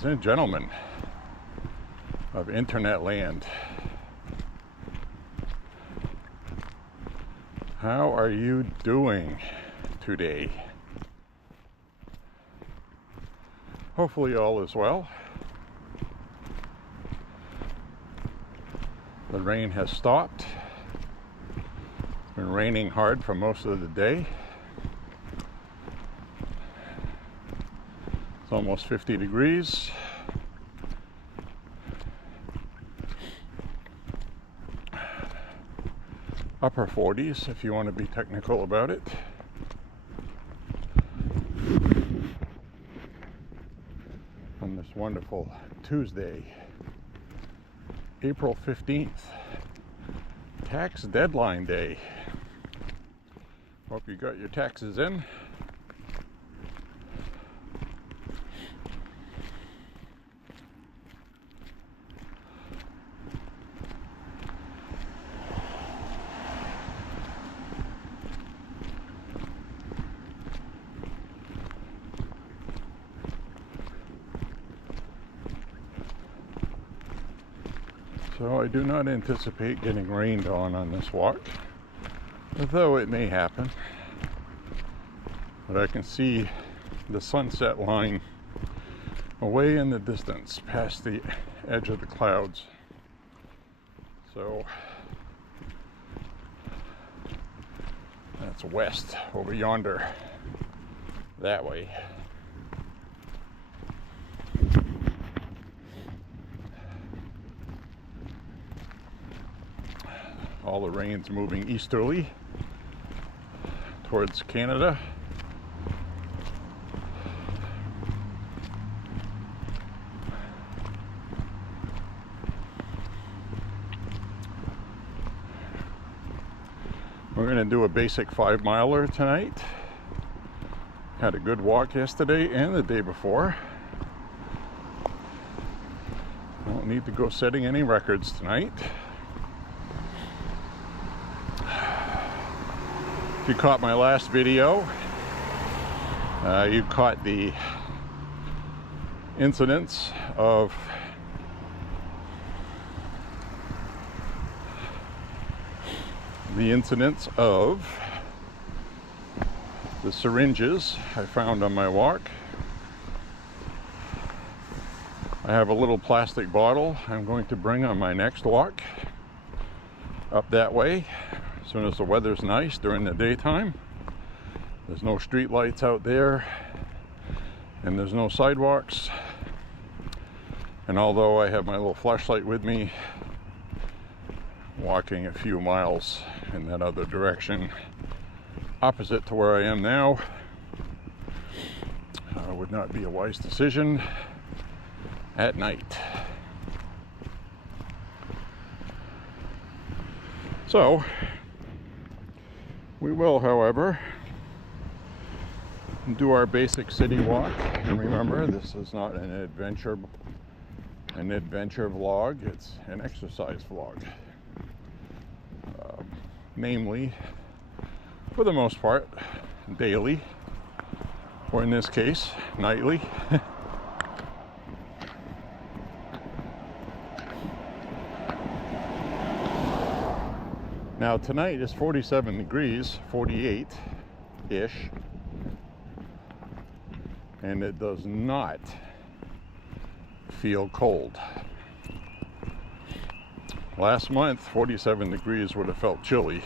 ladies and gentlemen of internet land. How are you doing today? Hopefully all is well. The rain has stopped. It's been raining hard for most of the day. It's almost 50 degrees. Upper 40s if you want to be technical about it. On this wonderful Tuesday, April 15th, tax deadline day. Hope you got your taxes in. So I do not anticipate getting rained on this walk, though it may happen. But I can see the sunset line away in the distance past the edge of the clouds. So that's west over yonder, that way. All the rain's moving easterly towards Canada. We're going to do a basic 5-miler tonight. Had a good walk yesterday and the day before. Don't need to go setting any records tonight. If you caught my last video, you caught the incidents of the syringes I found on my walk. I have a little plastic bottle I'm going to bring on my next walk up that way. As soon as the weather's nice during the daytime. There's no street lights out there and there's no sidewalks. And although I have my little flashlight with me, walking a few miles in that other direction opposite to where I am now would not be a wise decision at night. So we will, however, do our basic city walk. And remember, this is not an adventure vlog, it's an exercise vlog. Namely, for the most part, daily, or in this case, nightly. Now tonight is 47 degrees, 48-ish, and it does not feel cold. Last month, 47 degrees would have felt chilly,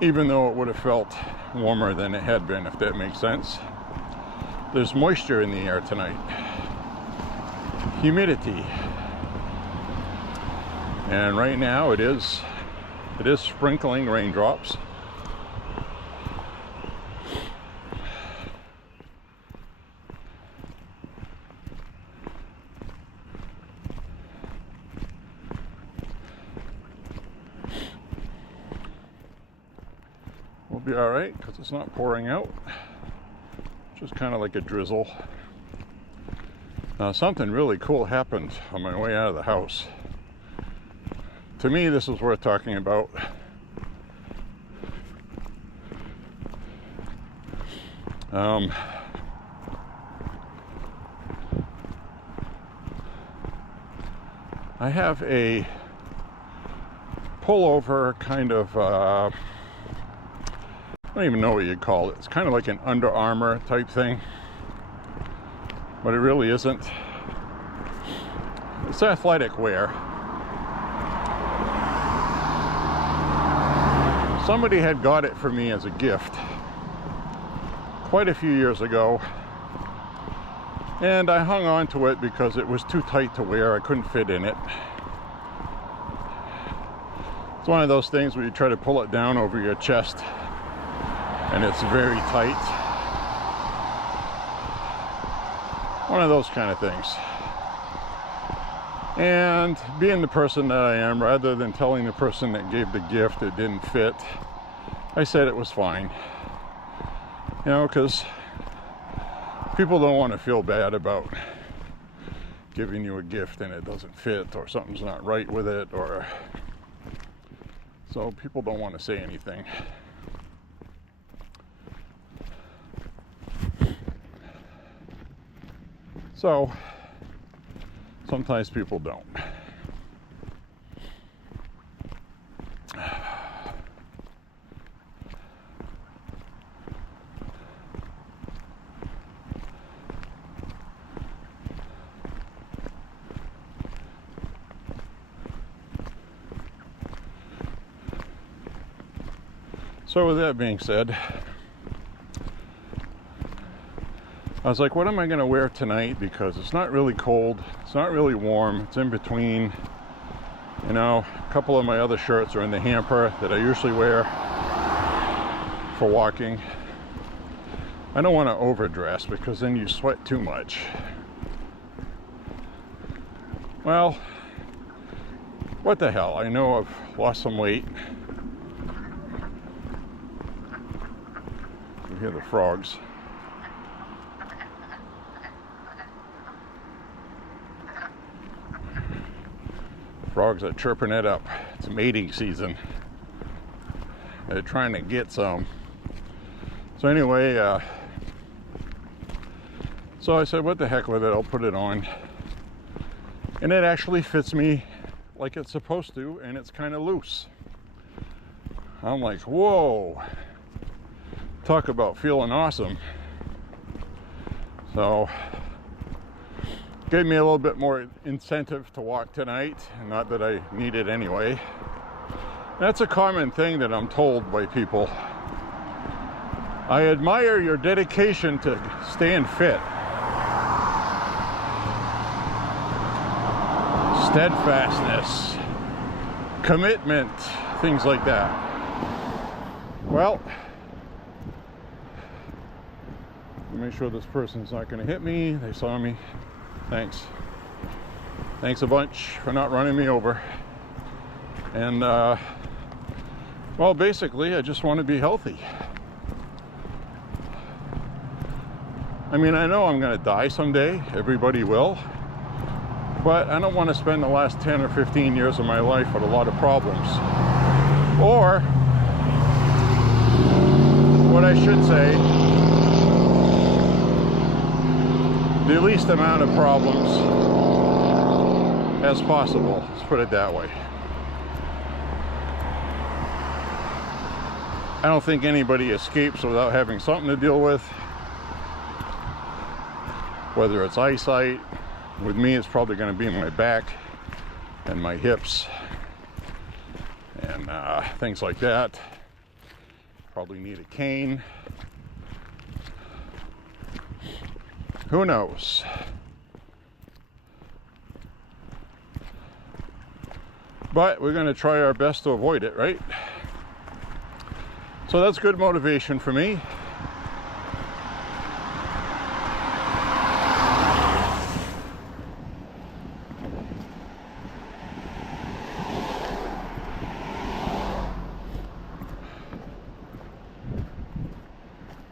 even though it would have felt warmer than it had been, if that makes sense. There's moisture in the air tonight, humidity, and right now it is sprinkling raindrops. We'll be all right because it's not pouring out. Just kind of like a drizzle. Now, something really cool happened on my way out of the house. To me, this is worth talking about. I have a pullover kind of, I don't even know what you'd call it. It's kind of like an Under Armour type thing, but it really isn't. It's athletic wear. Somebody had got it for me as a gift quite a few years ago, and I hung on to it because it was too tight to wear. I couldn't fit in it. It's one of those things where you try to pull it down over your chest and it's very tight. One of those kind of things. And being the person that I am, rather than telling the person that gave the gift it didn't fit, I said it was fine. You know, because people don't want to feel bad about giving you a gift and it doesn't fit, or something's not right with it, or so people don't want to say anything. So sometimes people don't. So with that being said, I was like, what am I going to wear tonight? Because it's not really cold, it's not really warm, it's in between. You know, a couple of my other shirts are in the hamper that I usually wear for walking. I don't want to overdress because then you sweat too much. Well, what the hell? I know I've lost some weight. You hear the frogs. Frogs are chirping it up. It's mating season. They're trying to get some. So anyway, so I said, what the heck with it, I'll put it on. And it actually fits me like it's supposed to, and it's kind of loose. I'm like, whoa. Talk about feeling awesome. So gave me a little bit more incentive to walk tonight. Not that I need it anyway. That's a common thing that I'm told by people. I admire your dedication to staying fit. Steadfastness, commitment, things like that. Well, make sure this person's not going to hit me. They saw me. Thanks. Thanks a bunch for not running me over. And well, basically I just want to be healthy. I mean, I know I'm going to die someday. Everybody will. But I don't want to spend the last 10 or 15 years of my life with a lot of problems. Or, what I should say, the least amount of problems as possible. Let's put it that way. I don't think anybody escapes without having something to deal with. Whether it's eyesight, with me it's probably going to be my back and my hips and things like that. Probably need a cane. Who knows? But we're going to try our best to avoid it, right? So that's good motivation for me.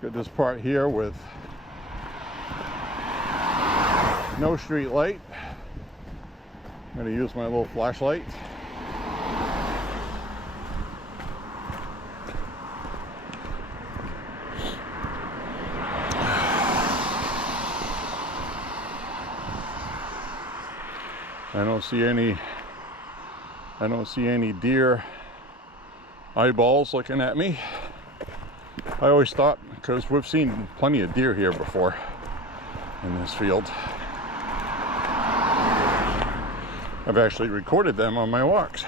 Got this part here with no street light. I'm going to use my little flashlight. I don't see any I don't see any deer eyeballs looking at me. I always thought, because we've seen plenty of deer here before in this field. I've actually recorded them on my walks.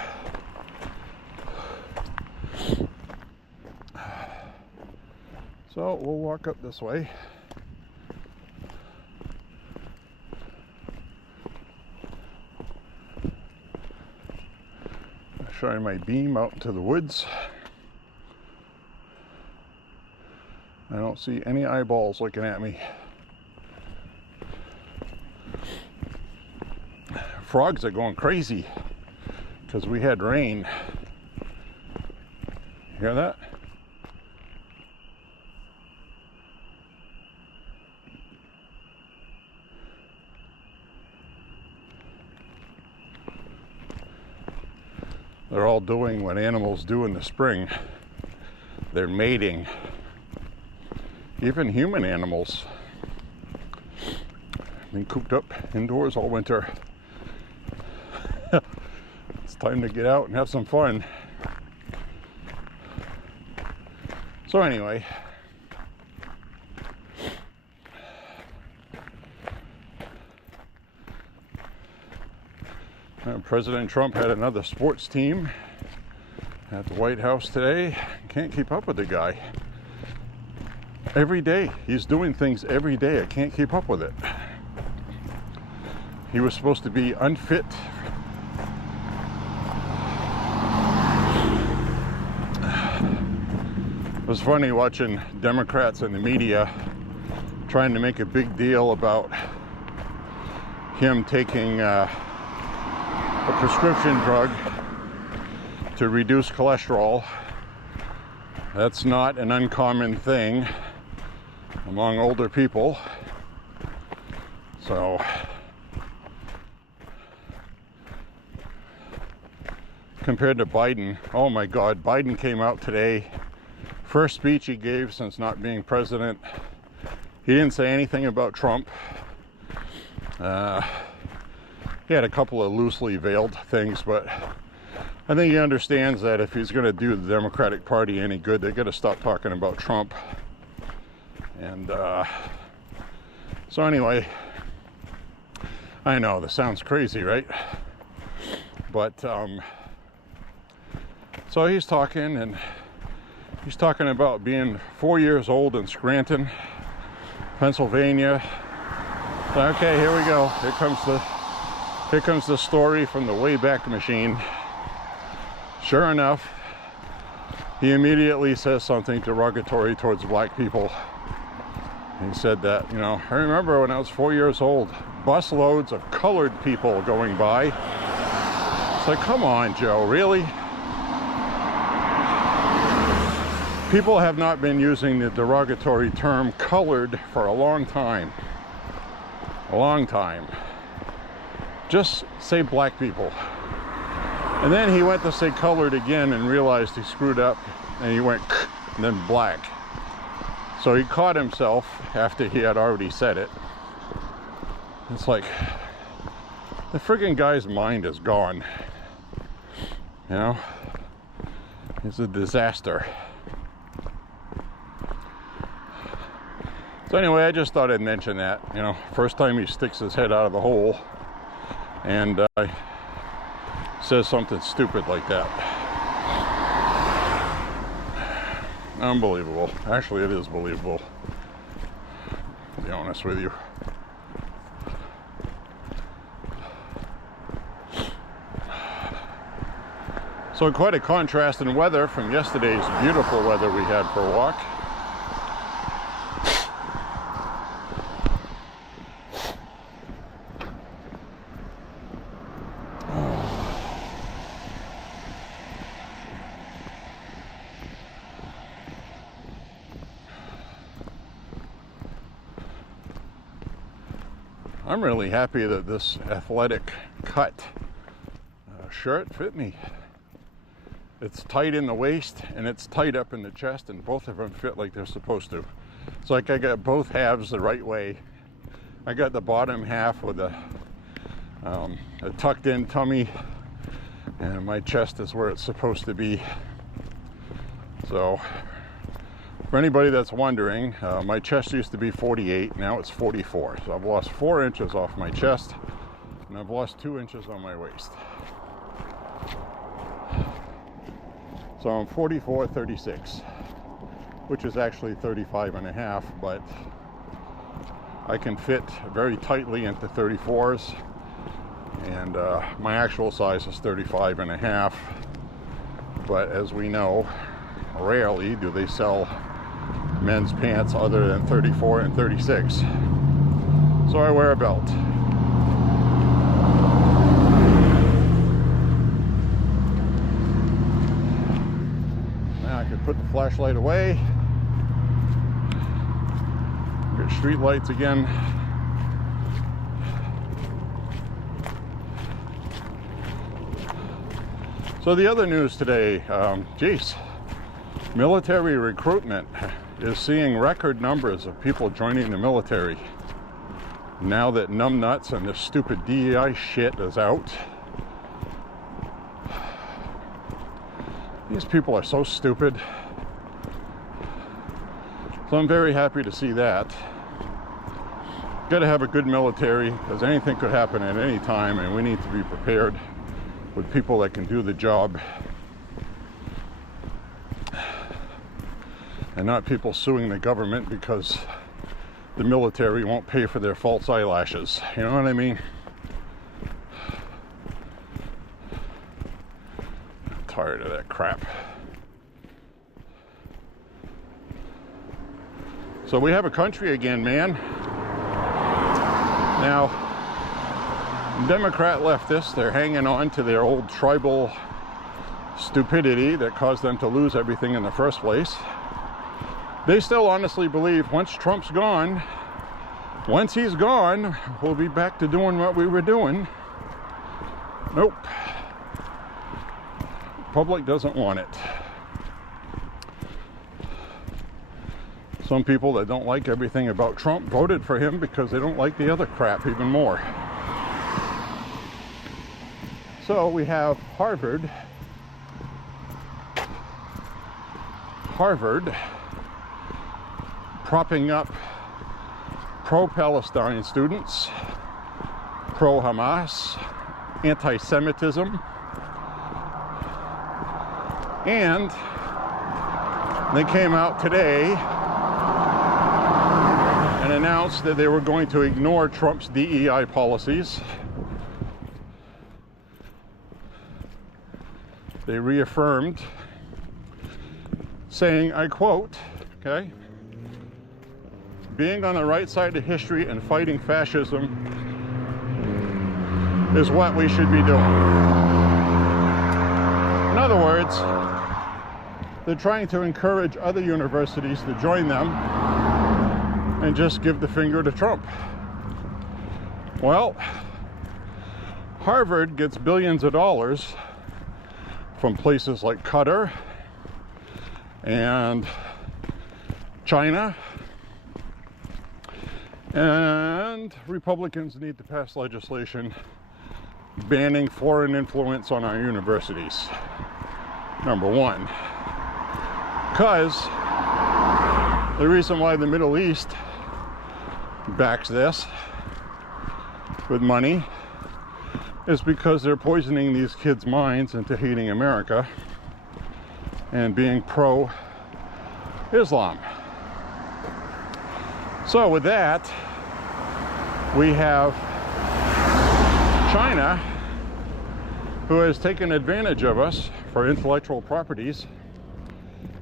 So we'll walk up this way. Shine my beam out into the woods. I don't see any eyeballs looking at me. Frogs are going crazy because we had rain. You hear that? They're all doing what animals do in the spring. They're mating. Even human animals. Been cooped up indoors all winter. It's time to get out and have some fun. So anyway, President Trump had another sports team at the White House today. Can't keep up with the guy. Every day, he's doing things every day. I can't keep up with it. He was supposed to be unfit. It was funny watching Democrats in the media trying to make a big deal about him taking a prescription drug to reduce cholesterol. That's not an uncommon thing among older people. So compared to Biden, oh my God, Biden came out today, first speech he gave since not being president. He didn't say anything about Trump. He had a couple of loosely veiled things, but I think he understands that if he's going to do the Democratic Party any good, they got to stop talking about Trump. And so anyway, I know this sounds crazy, right? But so he's talking, and he's talking about being 4 years old in Scranton, Pennsylvania. Okay, here we go. Here comes the story from the Wayback Machine. Sure enough, he immediately says something derogatory towards black people. He said that, you know, I remember when I was 4 years old, busloads of colored people going by. It's like, come on, Joe, really? People have not been using the derogatory term colored for a long time. A long time. Just say black people. And then he went to say colored again and realized he screwed up, and he went and then black. So he caught himself after he had already said it. It's like, the friggin' guy's mind is gone. You know? It's a disaster. So anyway, I just thought I'd mention that. You know, first time he sticks his head out of the hole and says something stupid like that. Unbelievable. Actually, it is believable, to be honest with you. So quite a contrast in weather from yesterday's beautiful weather we had for a walk. I'm really happy that this athletic cut shirt fit me. It's tight in the waist and it's tight up in the chest, and both of them fit like they're supposed to. It's like I got both halves the right way. I got the bottom half with a tucked in tummy and my chest is where it's supposed to be. So for anybody that's wondering, my chest used to be 48, now it's 44. So I've lost 4 inches off my chest, and I've lost 2 inches on my waist. So I'm 44.36, which is actually 35.5, but I can fit very tightly into 34s, and my actual size is 35.5. But as we know, rarely do they sell men's pants other than 34 and 36. So I wear a belt. Now I can put the flashlight away. Get street lights again. So the other news today, geez, military recruitment is seeing record numbers of people joining the military. Now that numbnuts and this stupid DEI shit is out. These people are so stupid. So I'm very happy to see that. Got to have a good military, because anything could happen at any time, and we need to be prepared with people that can do the job. And not people suing the government because the military won't pay for their false eyelashes. You know what I mean? I'm tired of that crap. So we have a country again, man. Now, Democrat leftists, they're hanging on to their old tribal stupidity that caused them to lose everything in the first place. They still honestly believe once Trump's gone, once he's gone, we'll be back to doing what we were doing. Nope. Public doesn't want it. Some people that don't like everything about Trump voted for him because they don't like the other crap even more. So we have Harvard propping up pro-Palestine students, pro-Hamas, anti-Semitism, and they came out today and announced that they were going to ignore Trump's DEI policies. They reaffirmed, saying, I quote, okay, being on the right side of history and fighting fascism is what we should be doing. In other words, they're trying to encourage other universities to join them and just give the finger to Trump. Well, Harvard gets billions of dollars from places like Qatar and China, and Republicans need to pass legislation banning foreign influence on our universities. Number one, because the reason why the Middle East backs this with money is because they're poisoning these kids' minds into hating America and being pro-Islam. So with that, we have China, who has taken advantage of us for intellectual properties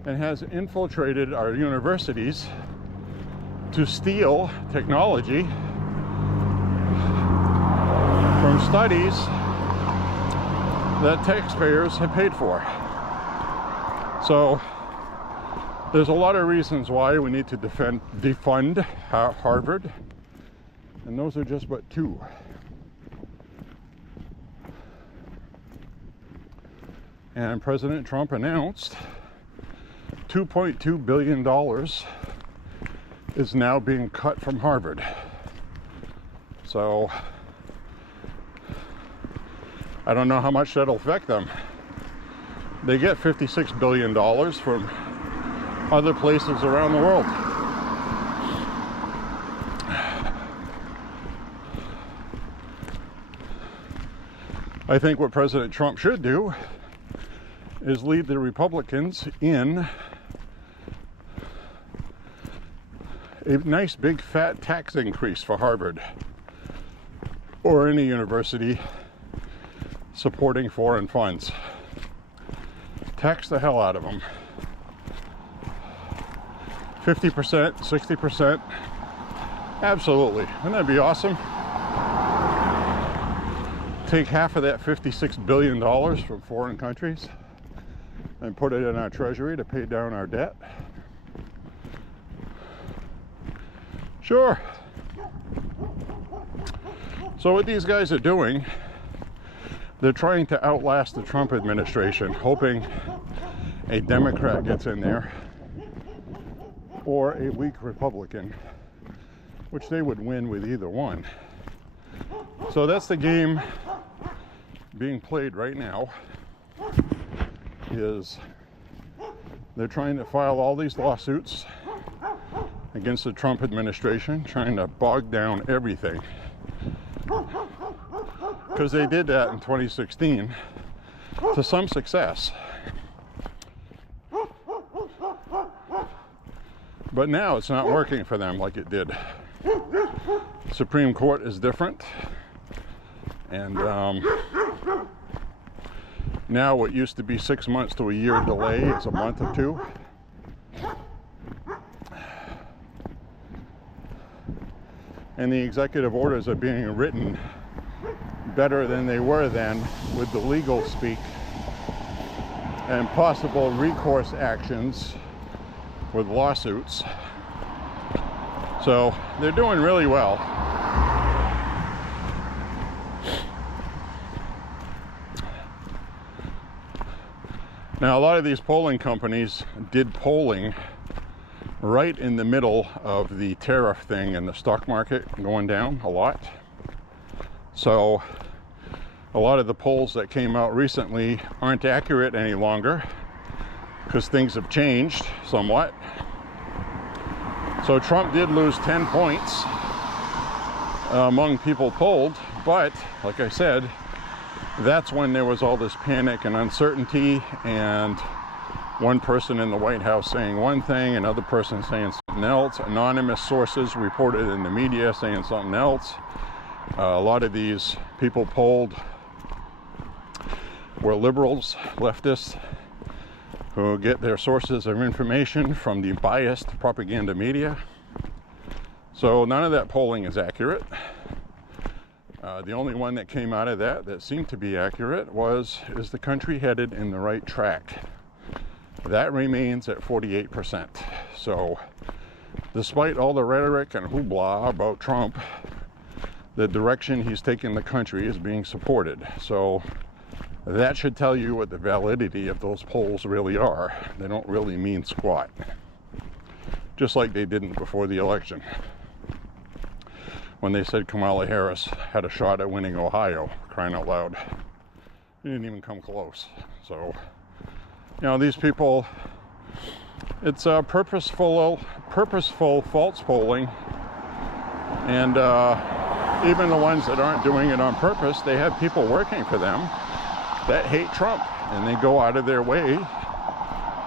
and has infiltrated our universities to steal technology from studies that taxpayers have paid for. So there's a lot of reasons why we need to defund Harvard, and those are just but two. And President Trump announced $2.2 billion is now being cut from Harvard. So I don't know how much that'll affect them. They get $56 billion from other places around the world. I think what President Trump should do is lead the Republicans in a nice big fat tax increase for Harvard or any university supporting foreign funds. Tax the hell out of them. 50%, 60%. Absolutely. Wouldn't that be awesome? Take half of that $56 billion from foreign countries and put it in our treasury to pay down our debt. Sure. So what these guys are doing, they're trying to outlast the Trump administration, hoping a Democrat gets in there or a weak Republican, which they would win with either one. So that's the game being played right now, is they're trying to file all these lawsuits against the Trump administration, trying to bog down everything. Because they did that in 2016 to some success. But now it's not working for them like it did. Supreme Court is different. And now what used to be 6 months to a year delay is a month or two. And the executive orders are being written better than they were then, with the legal speak and possible recourse actions with lawsuits. So they're doing really well. Now, a lot of these polling companies did polling right in the middle of the tariff thing and the stock market going down a lot. So a lot of the polls that came out recently aren't accurate any longer because things have changed somewhat. So Trump did lose 10 points among people polled, but like I said, that's when there was all this panic and uncertainty, and one person in the White House saying one thing, another person saying something else, anonymous sources reported in the media saying something else. A lot of these people polled were liberals, leftists, who get their sources of information from the biased propaganda media. So none of that polling is accurate. The only one that came out of that seemed to be accurate is the country headed in the right track? That remains at 48%. So despite all the rhetoric and hoopla about Trump, the direction he's taking the country is being supported. So that should tell you what the validity of those polls really are. They don't really mean squat. Just like they didn't before the election, when they said Kamala Harris had a shot at winning Ohio, crying out loud. They didn't even come close. So, you know, these people, it's purposeful false polling. And even the ones that aren't doing it on purpose, they have people working for them that hate Trump, and they go out of their way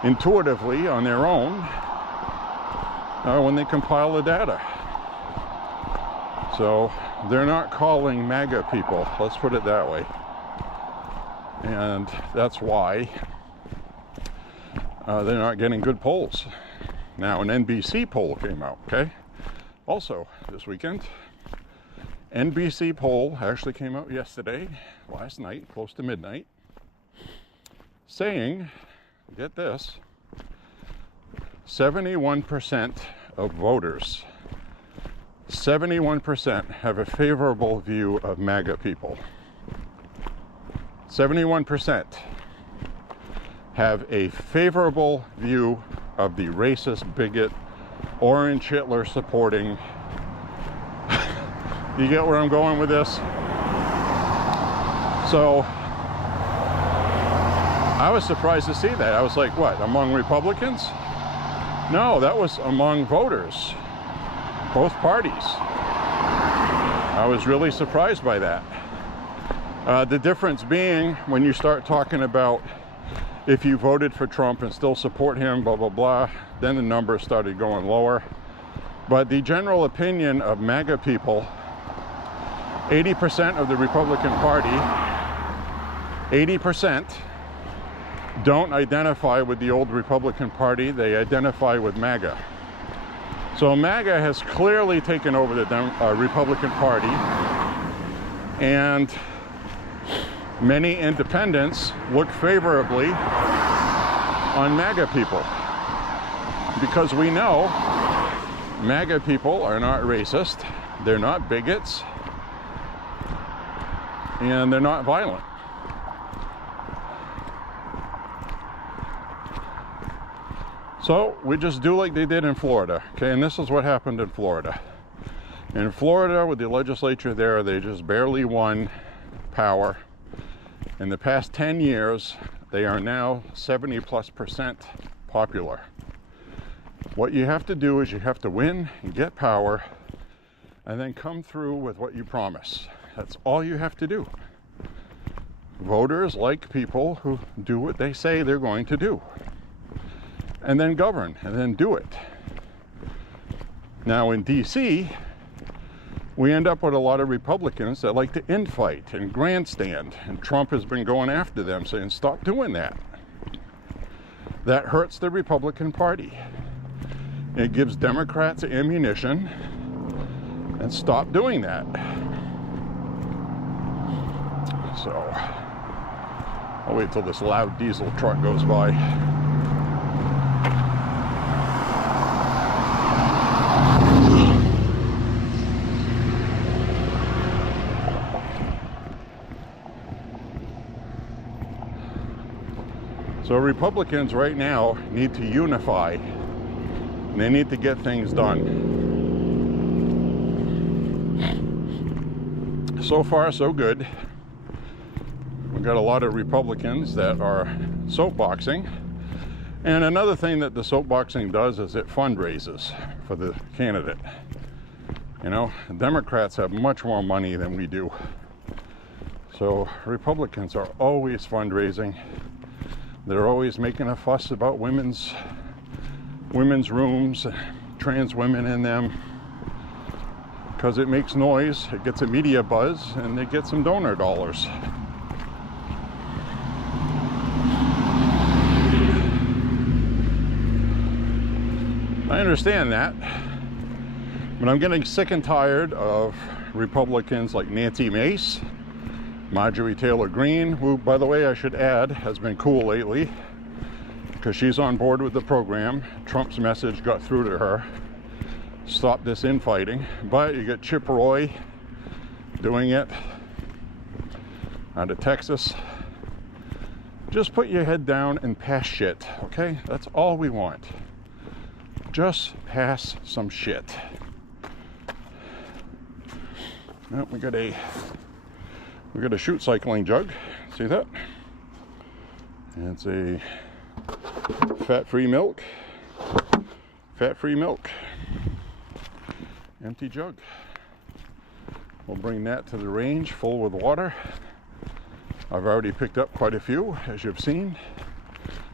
intuitively on their own when they compile the data. So they're not calling MAGA people, let's put it that way. And that's why they're not getting good polls. Now, an NBC poll came out, okay? Also this weekend. NBC poll actually came out yesterday, last night, close to midnight, saying, get this, 71% of voters, 71% have a favorable view of MAGA people. 71% have a favorable view of the racist, bigot, orange Hitler supporting. You get where I'm going with this? So I was surprised to see that. I was like, what, among Republicans? No, that was among voters, both parties. I was really surprised by that. The difference being when you start talking about if you voted for Trump and still support him, blah, blah, blah, then the numbers started going lower. But the general opinion of MAGA people, 80% of the Republican Party, 80% don't identify with the old Republican Party, they identify with MAGA. So MAGA has clearly taken over the Republican Party, and many independents look favorably on MAGA people, because we know MAGA people are not racist, they're not bigots, and they're not violent. So we just do like they did in Florida, okay? And this is what happened in Florida. In Florida, with the legislature there, they just barely won power. In the past 10 years, they are now 70+% popular. What you have to do is you have to win and get power, and then come through with what you promise. That's all you have to do. Voters like people who do what they say they're going to do, and then govern, and then do it. Now in DC, we end up with a lot of Republicans that like to infight and grandstand, and Trump has been going after them, saying, stop doing that. That hurts the Republican Party. It gives Democrats ammunition, and stop doing that. So, I'll wait till this loud diesel truck goes by. So Republicans right now need to unify, and they need to get things done. So far, so good. We've got a lot of Republicans that are soapboxing. And another thing that the soapboxing does is it fundraises for the candidate. You know, Democrats have much more money than we do. So Republicans are always fundraising. They're always making a fuss about women's rooms, trans women in them, because it makes noise, it gets a media buzz, and they get some donor dollars. I understand that, but I'm getting sick and tired of Republicans like Nancy Mace, Marjorie Taylor Greene, who, by the way, I should add, has been cool lately because she's on board with the program. Trump's message got through to her. Stop this infighting. But you get Chip Roy doing it out of Texas. Just put your head down and pass shit, okay? That's all we want. Just pass some shit. Well, we got a shoot cycling jug. See that? It's a fat-free milk. Fat-free milk. Empty jug. We'll bring that to the range full with water. I've already picked up quite a few, as you've seen.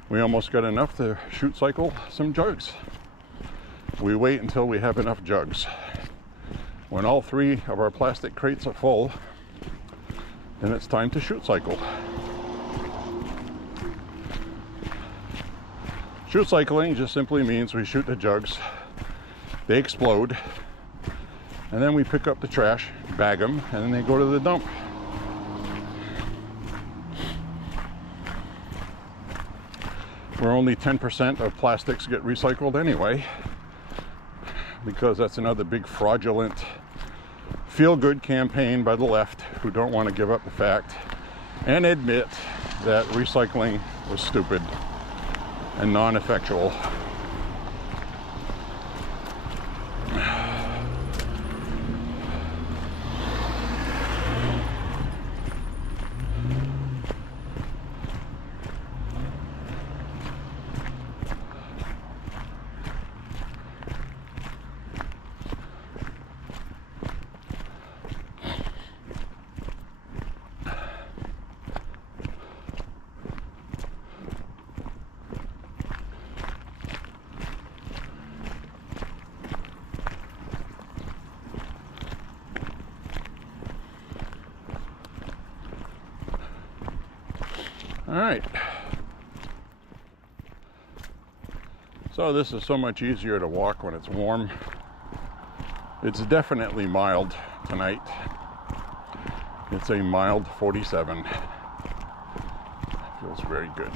We almost got enough to shoot cycle some jugs. We wait until we have enough jugs. When all 3 of our plastic crates are full, then it's time to shoot cycle. Shoot cycling just simply means we shoot the jugs, they explode, and then we pick up the trash, bag them, and then they go to the dump. Where only 10% of plastics get recycled anyway, because that's another big fraudulent feel-good campaign by the left who don't want to give up the fact and admit that recycling was stupid and non-effectual. right. So this is so much easier to walk when it's warm. It's definitely mild tonight. It's a mild 47. Feels very good.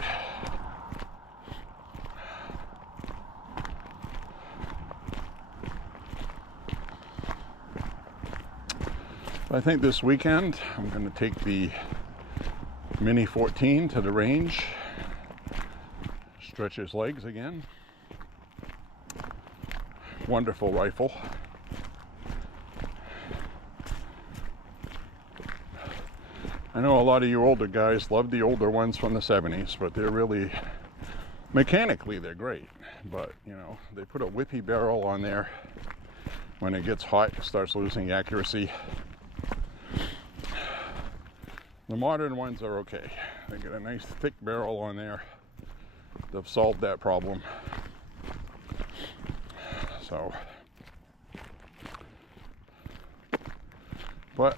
I think this weekend I'm going to take the Mini 14 to the range, stretch his legs again. Wonderful rifle. I know a lot of you older guys love the older ones from the 70s, but they're really, mechanically they're great. But, you know, they put a whippy barrel on there. When it gets hot, it starts losing accuracy. The modern ones are okay. They get a nice thick barrel on there. They've solved that problem. So, but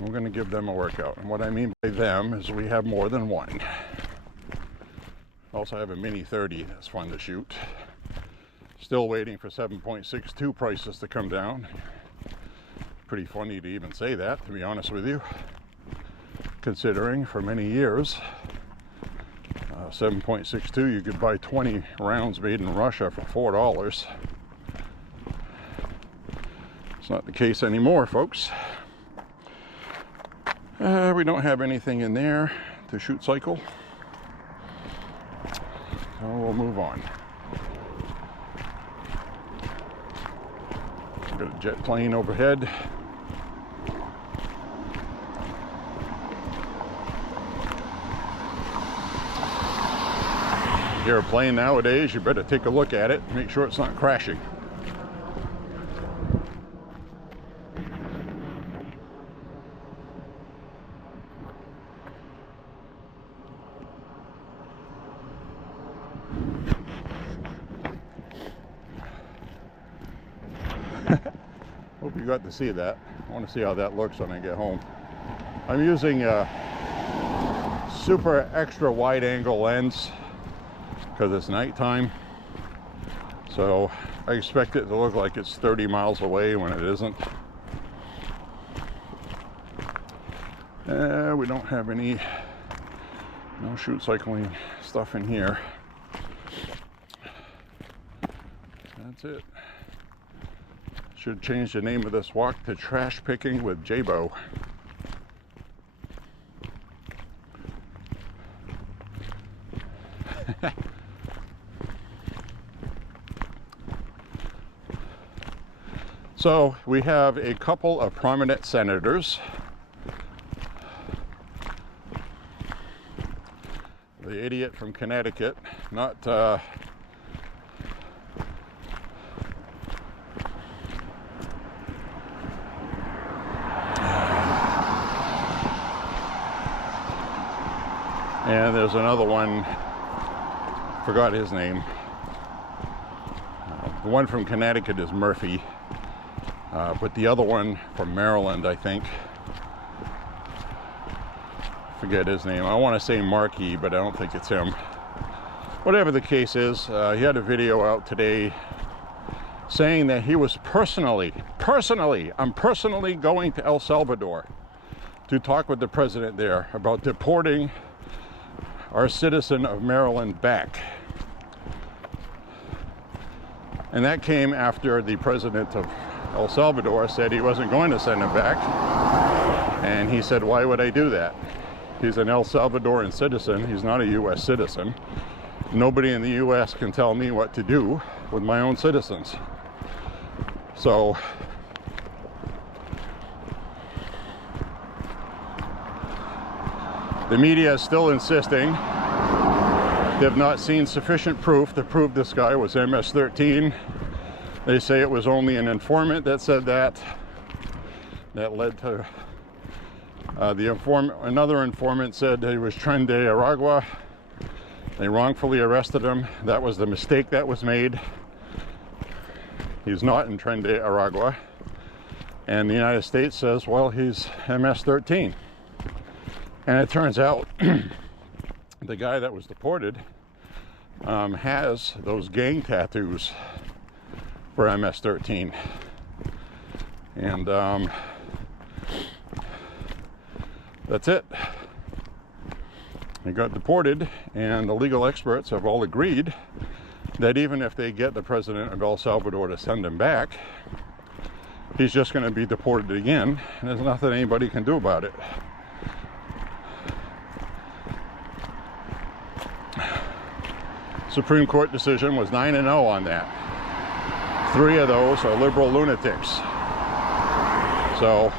we're going to give them a workout. And what I mean by them is we have more than one. I also have a Mini 30 that's fun to shoot. Still waiting for 7.62 prices to come down. Pretty funny to even say that, to be honest with you. Considering for many years, 7.62, you could buy 20 rounds made in Russia for $4. It's not the case anymore, folks. We don't have anything in there to shoot cycle, so we'll move on. Got a jet plane overhead. If you're a plane nowadays, you better take a look at it, make sure it's not crashing. Hope you got to see that. I want to see how that looks when I get home. I'm using a super extra wide angle lens because it's nighttime. So I expect it to look like it's 30 miles away when it isn't. We don't have any no shoot cycling stuff in here. That's it. Should change the name of this walk to Trash Picking with J.Beau. So we have a couple of prominent senators. The idiot from Connecticut, not and there's another one, forgot his name. The one from Connecticut is Murphy, but the other one from Maryland, I think, forget his name. I want to say Markey, but I don't think it's him. Whatever the case is, he had a video out today saying that he was I'm personally going to El Salvador to talk with the president there about deporting our citizen of Maryland back. And that came after the president of El Salvador said he wasn't going to send him back. And he said, why would I do that? He's an El Salvadoran citizen. He's not a U.S. citizen. Nobody in the U.S. can tell me what to do with my own citizens. So the media is still insisting they have not seen sufficient proof to prove this guy was MS-13. They say it was only an informant that said that. That led to another informant said he was Tren de Aragua. They wrongfully arrested him. That was the mistake that was made. He's not in Tren de Aragua. And the United States says, well, he's MS-13. And it turns out the guy that was deported has those gang tattoos for MS-13. And that's it. He got deported, and the legal experts have all agreed that even if they get the president of El Salvador to send him back, he's just going to be deported again, and there's nothing anybody can do about it. Supreme Court decision was 9-0 on that. 3 of those are liberal lunatics. So,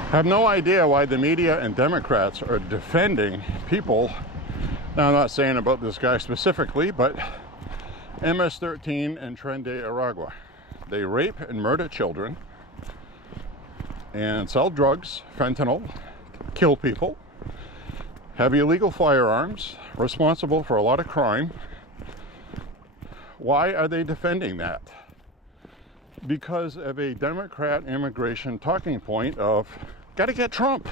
I have no idea why the media and Democrats are defending people. Now, I'm not saying about this guy specifically, but MS-13 and Tren de Aragua. They rape and murder children and sell drugs, fentanyl, kill people, have illegal firearms, responsible for a lot of crime. Why are they defending that? Because of a Democrat immigration talking point of, gotta get Trump.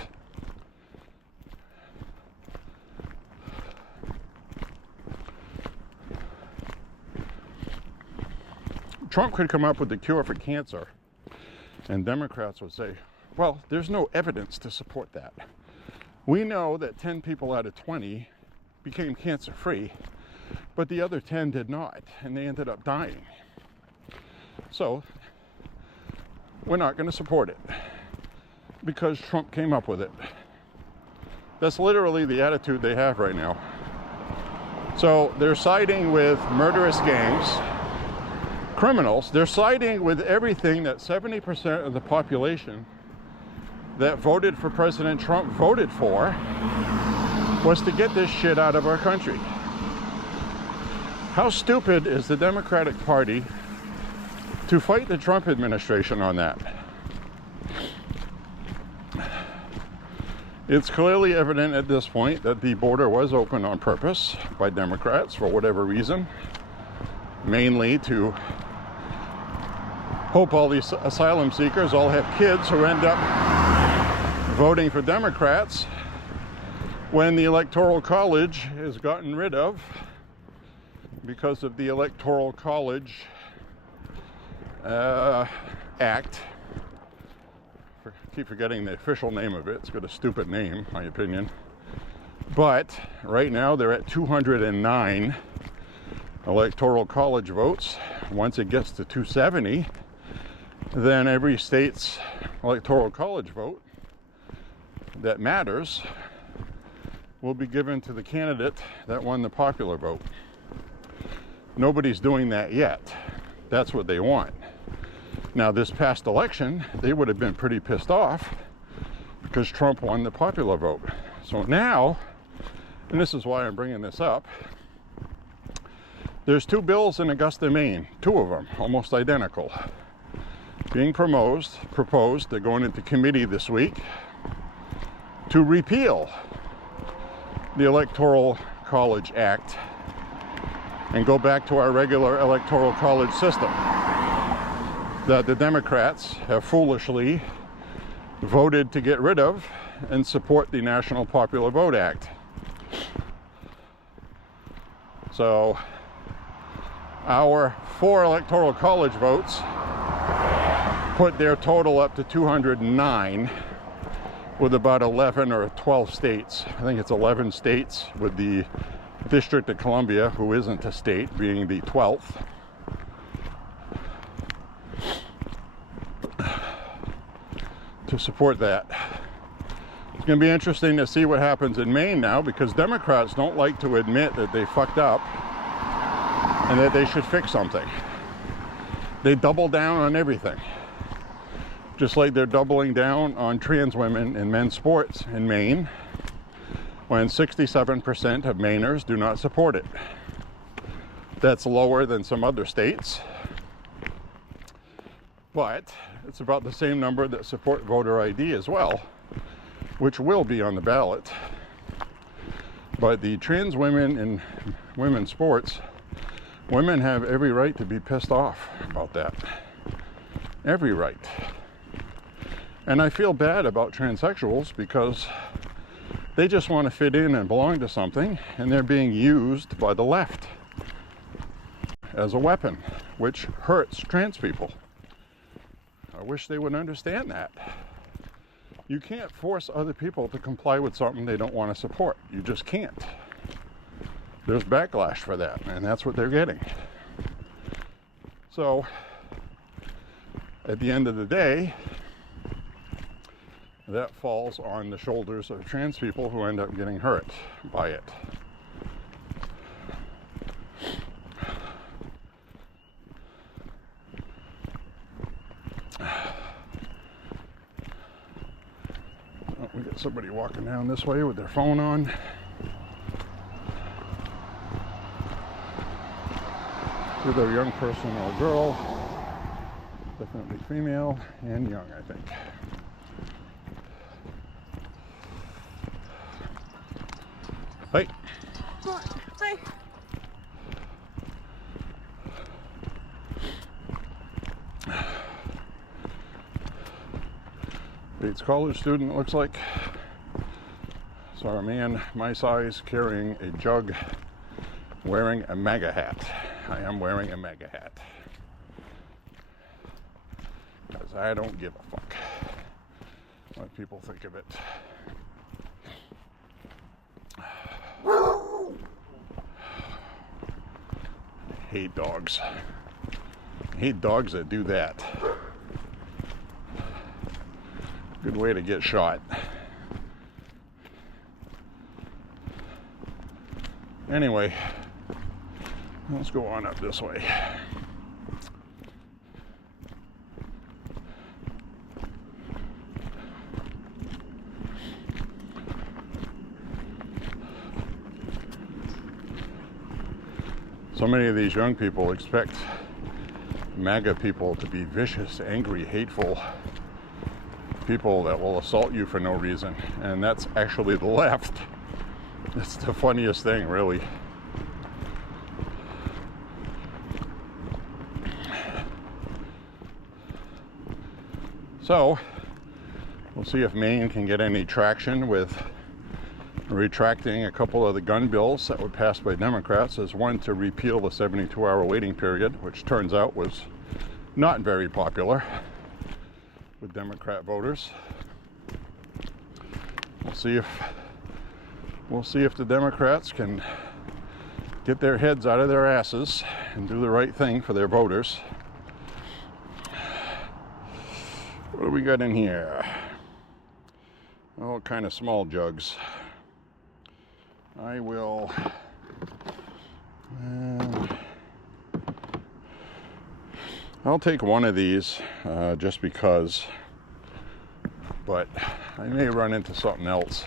Trump could come up with the cure for cancer, and Democrats would say, well, there's no evidence to support that. We know that 10 people out of 20 became cancer-free, but the other 10 did not, and they ended up dying. So, we're not going to support it because Trump came up with it. That's literally the attitude they have right now. So, they're siding with murderous gangs, criminals. They're siding with everything that 70% of the population that voted for President Trump voted for, was to get this shit out of our country. How stupid is the Democratic Party to fight the Trump administration on that? It's clearly evident at this point that the border was opened on purpose by Democrats for whatever reason, mainly to hope all these asylum seekers all have kids who end up voting for Democrats when the Electoral College is gotten rid of because of the Electoral College Act. I keep forgetting the official name of it. It's got a stupid name, in my opinion. But right now they're at 209 Electoral College votes. Once it gets to 270, then every state's Electoral College vote that matters will be given to the candidate that won the popular vote. Nobody's doing that yet. That's what they want. Now, this past election, they would have been pretty pissed off because Trump won the popular vote. So now, and this is why I'm bringing this up, there's 2 bills in Augusta, Maine, 2 of them, almost identical, being proposed. They're going into committee this week to repeal the Electoral College Act and go back to our regular Electoral College system that the Democrats have foolishly voted to get rid of and support the National Popular Vote Act. So our 4 Electoral College votes put their total up to 209 with about 11 or 12 states. I think it's 11 states, with the District of Columbia, who isn't a state, being the 12th. To support that. It's going to be interesting to see what happens in Maine now, because Democrats don't like to admit that they fucked up and that they should fix something. They double down on everything. Just like they're doubling down on trans women in men's sports in Maine, when 67% of Mainers do not support it. That's lower than some other states, but it's about the same number that support voter ID as well, which will be on the ballot. But the trans women in women's sports, women have every right to be pissed off about that. Every right. And I feel bad about transsexuals because they just want to fit in and belong to something, and they're being used by the left as a weapon, which hurts trans people. I wish they would understand that. You can't force other people to comply with something they don't want to support. You just can't. There's backlash for that, and that's what they're getting. So, at the end of the day, that falls on the shoulders of trans people who end up getting hurt by it. Oh, we got somebody walking down this way with their phone on. Either a young person or a girl. Definitely female and young, I think. Hey. Hi. Bates College student, it looks like. Saw a man my size carrying a jug, wearing a MAGA hat. I am wearing a MAGA hat. Because I don't give a fuck what people think of it. I hate dogs. I hate dogs that do that. Good way to get shot. Anyway, let's go on up this way. So many of these young people expect MAGA people to be vicious, angry, hateful people that will assault you for no reason. And that's actually the left. It's the funniest thing, really. So, we'll see if Maine can get any traction with retracting a couple of the gun bills that were passed by Democrats. As one to repeal the 72-hour waiting period, which turns out was not very popular with Democrat voters. We'll see if the Democrats can get their heads out of their asses and do the right thing for their voters. What do we got in here? All kind of small jugs. I will I'll take one of these just because, but I may run into something else.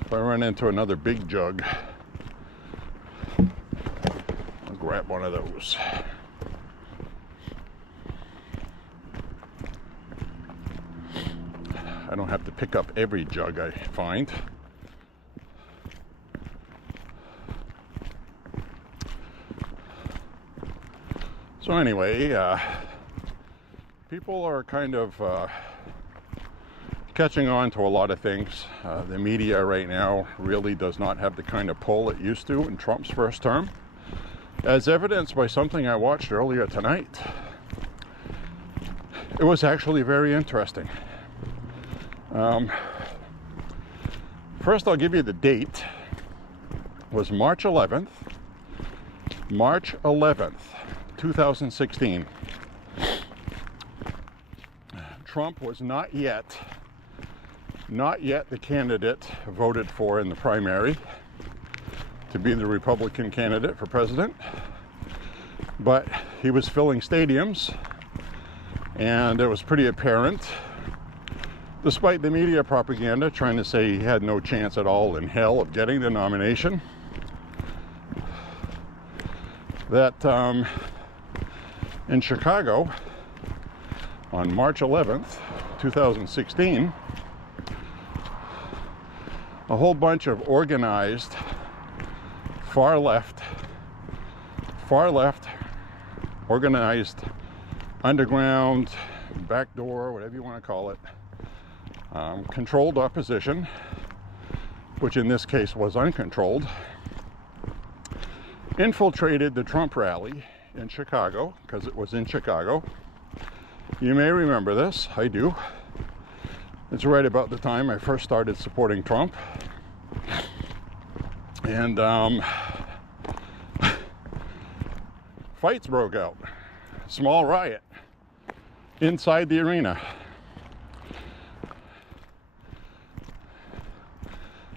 If I run into another big jug, I'll grab one of those. I don't have to pick up every jug I find. So anyway, people are kind of catching on to a lot of things. The media right now really does not have the kind of pull it used to in Trump's first term, as evidenced by something I watched earlier tonight. It was actually very interesting. First, I'll give you the date. It was March 11th. March 11th. 2016. Trump was not yet the candidate voted for in the primary to be the Republican candidate for president, but he was filling stadiums, and it was pretty apparent, despite the media propaganda trying to say he had no chance at all in hell of getting the nomination, that in Chicago, on March 11th, 2016, a whole bunch of organized far left organized underground backdoor, whatever you want to call it, controlled opposition, which in this case was uncontrolled, infiltrated the Trump rally in Chicago, because it was in Chicago. You may remember this, I do. It's right about the time I first started supporting Trump. And fights broke out. Small riot inside the arena.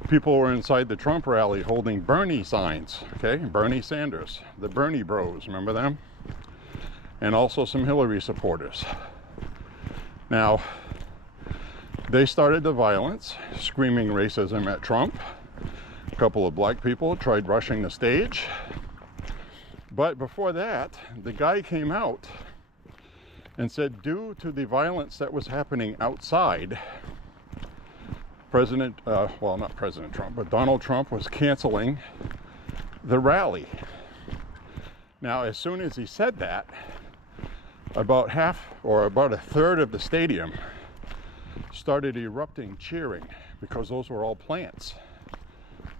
People were inside the Trump rally holding Bernie signs, okay? Bernie Sanders, the Bernie Bros, remember them? And also some Hillary supporters. Now, they started the violence, screaming racism at Trump. A couple of black people tried rushing the stage. But before that, the guy came out and said, due to the violence that was happening outside, not President Trump, but Donald Trump was canceling the rally. Now, as soon as he said that, about a third of the stadium started erupting, cheering, because those were all plants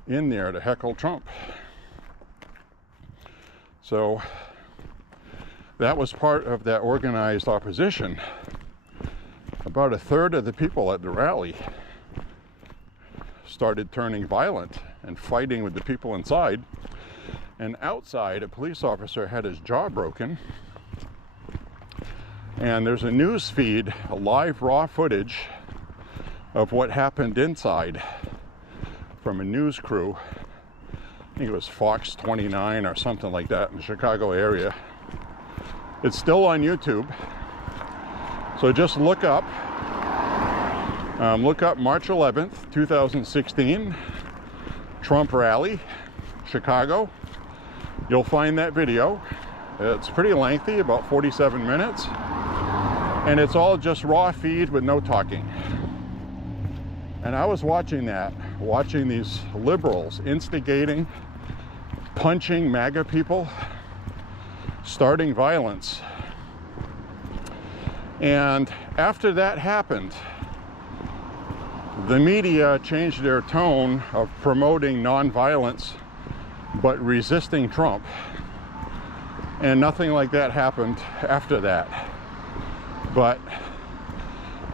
in there to heckle Trump. So that was part of that organized opposition. About a third of the people at the rally started turning violent and fighting with the people inside. And outside, a police officer had his jaw broken. And there's a news feed, a live raw footage of what happened inside from a news crew. I think it was Fox 29 or something like that in the Chicago area. It's still on YouTube. So just look up March 11th, 2016, Trump rally, Chicago. You'll find that video. It's pretty lengthy, about 47 minutes. And it's all just raw feed with no talking. And I was watching these liberals instigating, punching MAGA people, starting violence. And after that happened, the media changed their tone of promoting nonviolence but resisting Trump. And nothing like that happened after that. But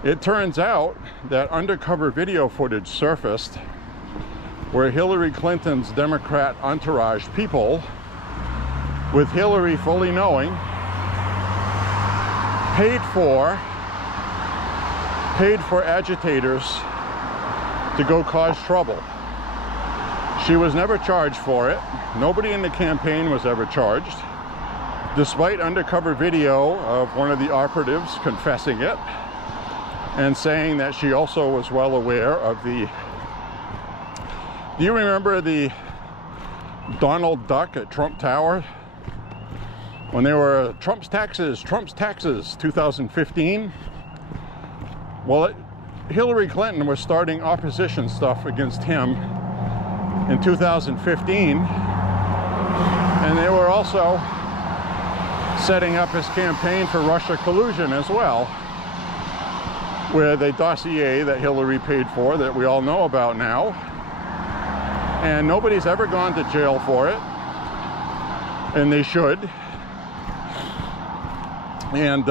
it turns out that undercover video footage surfaced where Hillary Clinton's Democrat entourage people, with Hillary fully knowing, paid for agitators to go cause trouble. She was never charged for it. Nobody in the campaign was ever charged, despite undercover video of one of the operatives confessing it and saying that she also was well aware of the... Do you remember the Donald Duck at Trump Tower? When they were Trump's taxes, 2015? Well, Hillary Clinton was starting opposition stuff against him in 2015, and they were also setting up his campaign for Russia collusion as well, with a dossier that Hillary paid for that we all know about now. And nobody's ever gone to jail for it, and they should. And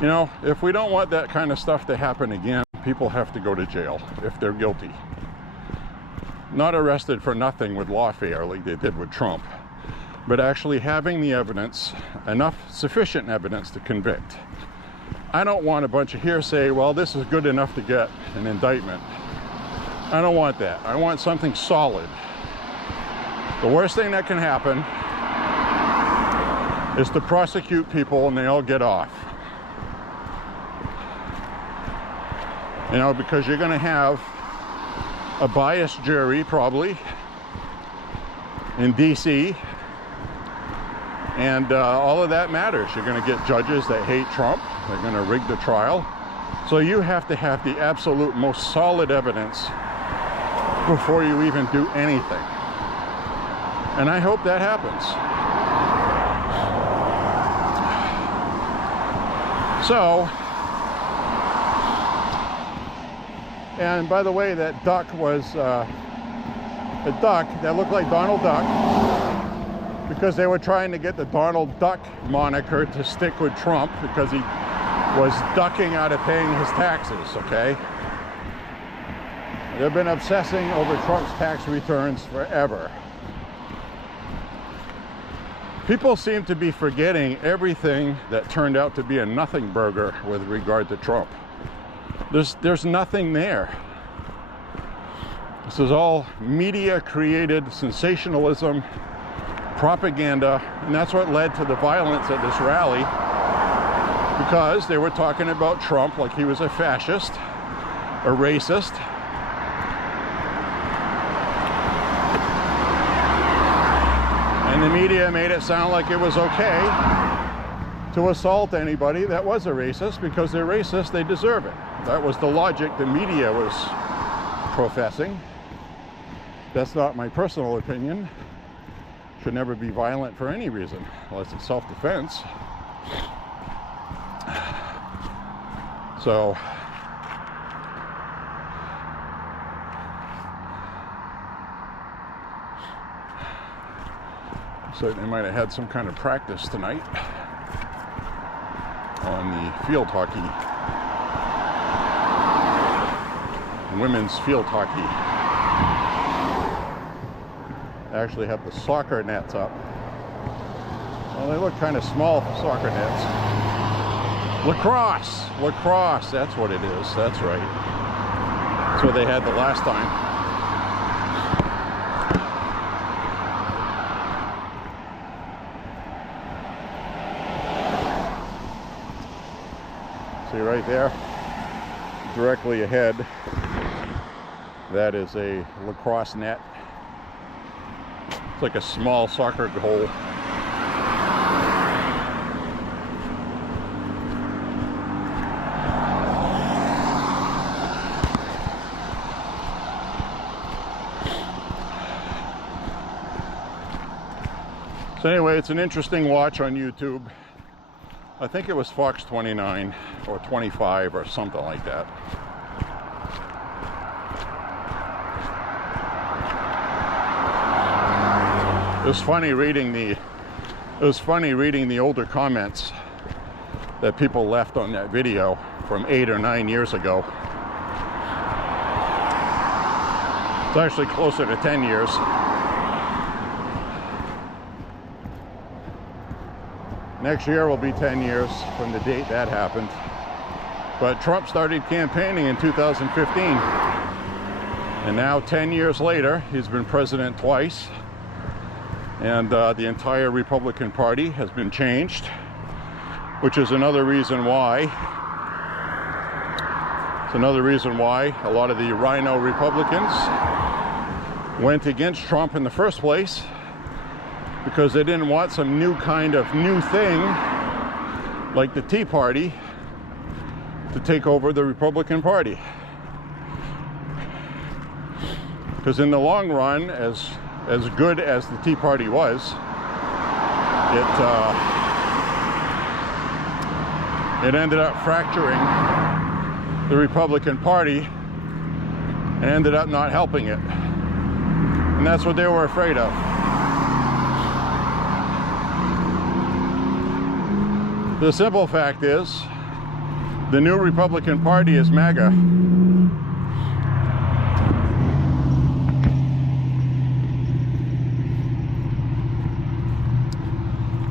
you know, if we don't want that kind of stuff to happen again, people have to go to jail if they're guilty. Not arrested for nothing with lawfare like they did with Trump, but actually having the evidence, sufficient evidence to convict. I don't want a bunch of hearsay, well, this is good enough to get an indictment. I don't want that. I want something solid. The worst thing that can happen is to prosecute people and they all get off. You know, because you're going to have a biased jury probably in DC, and all of that matters. You're going to get judges that hate Trump. They're going to rig the trial. So you have to have the absolute most solid evidence before you even do anything. And I hope that happens. So, and by the way, that duck was a duck that looked like Donald Duck, because they were trying to get the Donald Duck moniker to stick with Trump because he was ducking out of paying his taxes, okay? They've been obsessing over Trump's tax returns forever. People seem to be forgetting everything that turned out to be a nothing burger with regard to Trump. There's nothing there. This is all media-created sensationalism, propaganda, and that's what led to the violence at this rally, because they were talking about Trump like he was a fascist, a racist. And the media made it sound like it was okay to assault anybody that was a racist, because they're racist, they deserve it. That was the logic the media was professing. That's not my personal opinion. Should never be violent for any reason, unless it's self-defense. So, certainly might have had some kind of practice tonight on the field hockey, women's field hockey. I actually have the soccer nets up. Well, they look kind of small for soccer nets. Lacrosse, that's what it is, that's right. That's what they had the last time. See right there, directly ahead, that is a lacrosse net. It's like a small soccer goal. So anyway, it's an interesting watch on YouTube. I think it was Fox 29 or 25 or something like that. It was funny reading the older comments that people left on that video from 8 or 9 years ago. It's actually closer to 10 years. Next year will be 10 years from the date that happened. But Trump started campaigning in 2015. And now 10 years later, he's been president twice. And the entire Republican Party has been changed, which is another reason why. It's another reason why a lot of the rhino Republicans went against Trump in the first place, because they didn't want some new kind of new thing like the Tea Party to take over the Republican Party. Because in the long run, as good as the Tea Party was, it ended up fracturing the Republican Party and ended up not helping it. And that's what they were afraid of. The simple fact is, the new Republican Party is MAGA.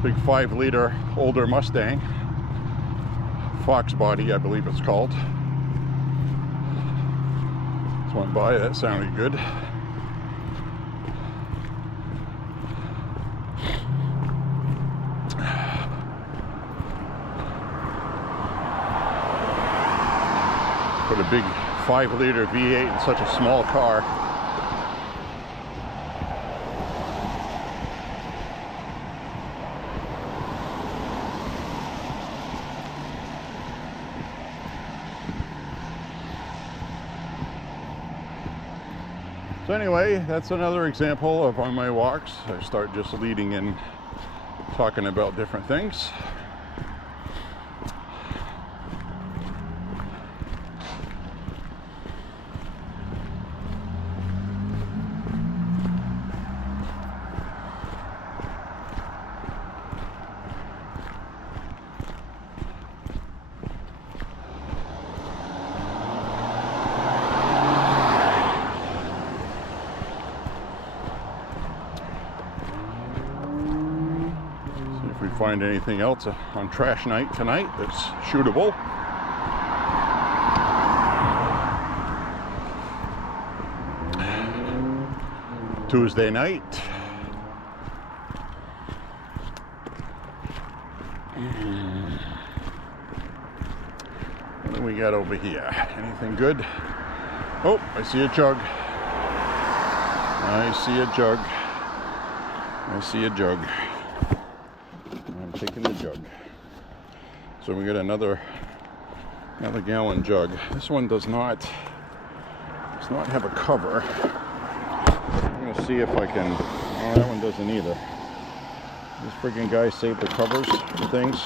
Big 5-liter older Mustang, Fox body, I believe it's called. Just went by, that sounded good. Put a big 5-liter V8 in such a small car. So anyway, that's another example of on my walks. I start just leading in, talking about different things. Can't find anything else on trash night tonight that's shootable. Tuesday night. What do we got over here? Anything good? Oh, I see a jug. I see a jug. I see a jug. I'm taking the jug. So we got another gallon jug. This one does not have a cover. I'm gonna see if I can. Oh, that one doesn't either. This friggin' guy saved the covers for things.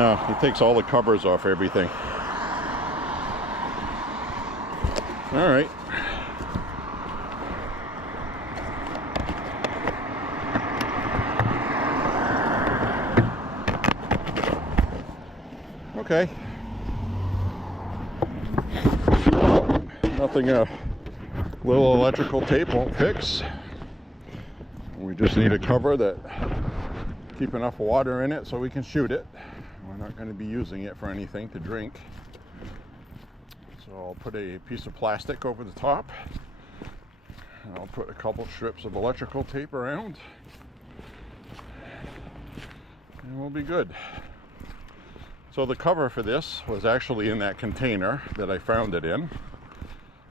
Oh, he takes all the covers off everything. All right. Okay. Nothing a little electrical tape won't fix. We just need a cover that keep enough water in it so we can shoot it. We're not going to be using it for anything to drink. So I'll put a piece of plastic over the top. And I'll put a couple strips of electrical tape around. And we'll be good. So the cover for this was actually in that container that I found it in.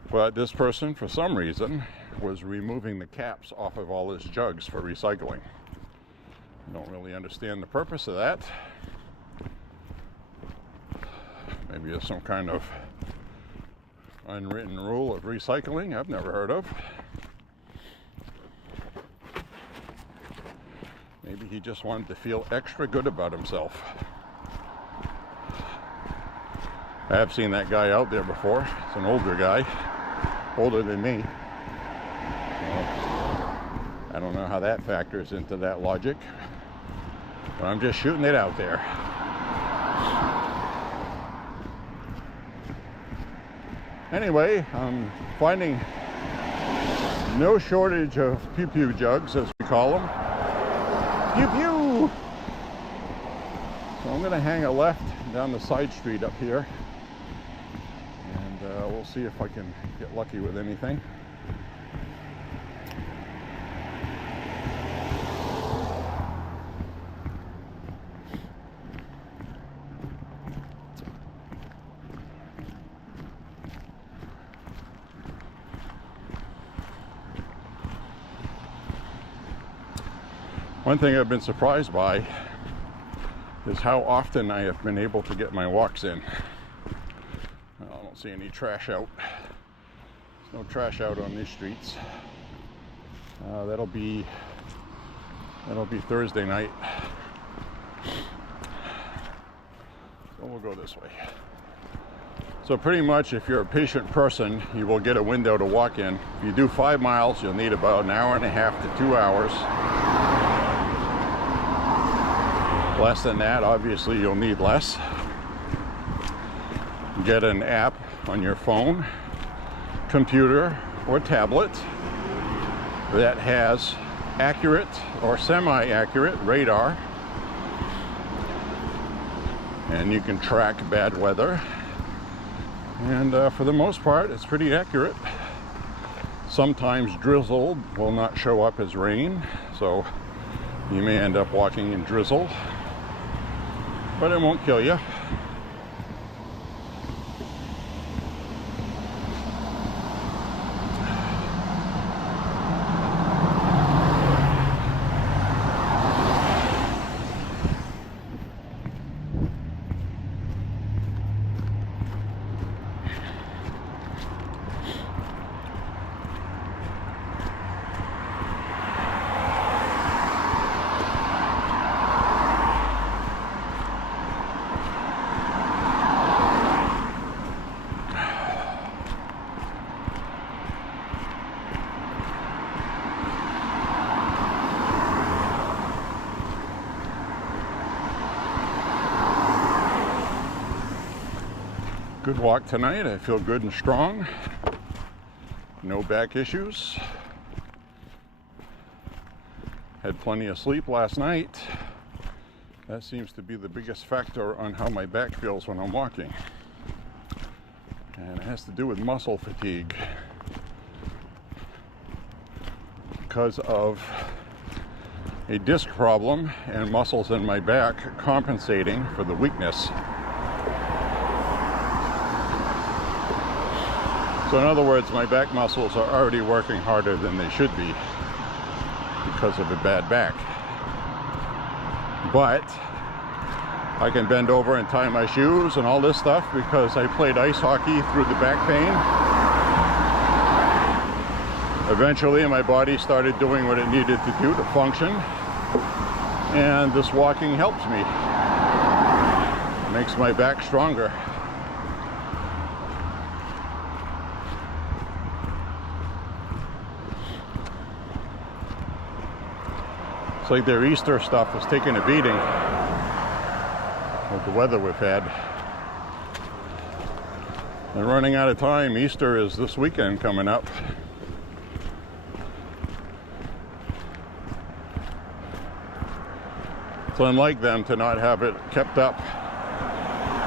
But this person, for some reason, was removing the caps off of all his jugs for recycling. I don't really understand the purpose of that. Maybe it's some kind of unwritten rule of recycling I've never heard of. Maybe he just wanted to feel extra good about himself. I have seen that guy out there before. It's an older guy, older than me. I don't know how that factors into that logic, but I'm just shooting it out there. Anyway, I'm finding no shortage of pew-pew jugs, as we call them. Pew-pew! So I'm going to hang a left down the side street up here, and we'll see if I can get lucky with anything. One thing I've been surprised by is how often I have been able to get my walks in. I don't see any trash out. There's no trash out on these streets. That'll be Thursday night. So we'll go this way. So pretty much, if you're a patient person, you will get a window to walk in. If you do 5 miles, you'll need about an hour and a half to 2 hours. Less than that, obviously, you'll need less. Get an app on your phone, computer, or tablet that has accurate or semi-accurate radar, and you can track bad weather. And for the most part, it's pretty accurate. Sometimes drizzle will not show up as rain, so you may end up walking in drizzle, but it won't kill you. Good walk tonight. I feel good and strong. No back issues. Had plenty of sleep last night. That seems to be the biggest factor on how my back feels when I'm walking. And it has to do with muscle fatigue. Because of a disc problem and muscles in my back compensating for the weakness. So in other words, my back muscles are already working harder than they should be because of a bad back. But I can bend over and tie my shoes and all this stuff because I played ice hockey through the back pain. Eventually my body started doing what it needed to do to function, and this walking helps me. It makes my back stronger. It's like their Easter stuff is taking a beating with the weather we've had. They're running out of time. Easter is this weekend coming up. So unlike them to not have it kept up.